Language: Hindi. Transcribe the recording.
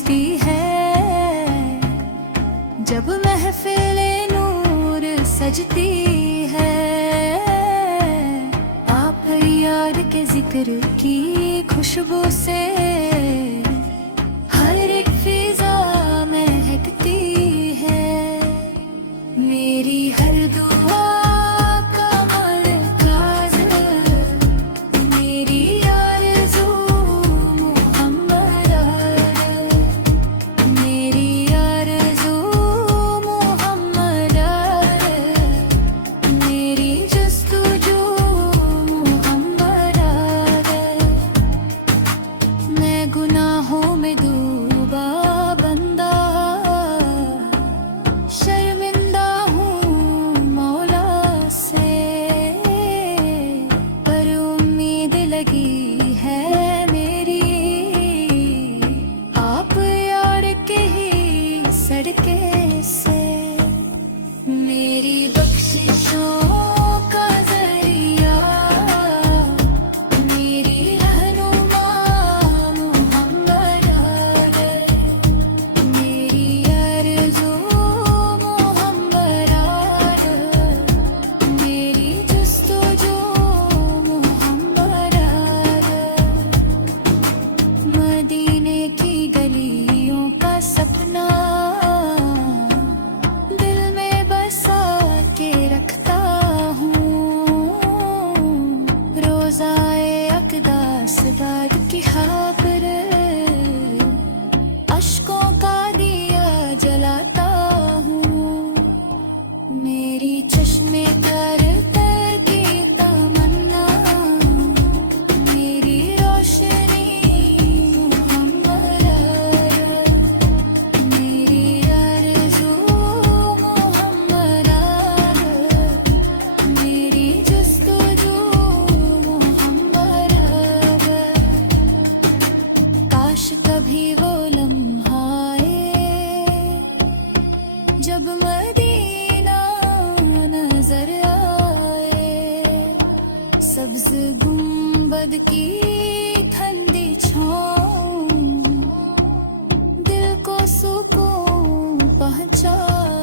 बरसती है, जब महफिले नूर सजती है। आप यार के जिक्र की खुशबू से हर एक फिजा महकती है। मेरी हर दुआ का मरकज़ मेरी आरज़ू मुहम्मद, मेरी आरज़ू मुहम्मद, मेरी जस्तुजू मुहम्मद। मैं गुनाहों में डूबा बंदा, शर्मिंदा हूँ मौला से, पर उम्मीद लगी है मेरी आप यार के ही सड़के से। मेरी बख्शिशों का ज़रिया मेरी रहनुमा मुहम्मद, मेरी आरज़ू मुहम्मद, मेरी जस्तुजू मुहम्मद। मदीने की गलियों का सपना दिल में बसा के रखता हूँ। रोज़ाए अक़दास बाद की खातिर अश्कों का दिया जलाता हूँ। मेरी चश्मे तर तर की तमन्ना मेरी रोशनी मुहम्मद, मेरी आरज़ू मुहम्मद, मेरी जस्तुजू मुहम्मद। काश कभी वो लम्हा आए जब मदीना नजर आए, सब्ज़ गुंबद की ठंडी छाँव दिल को सुकून पहुँचाए।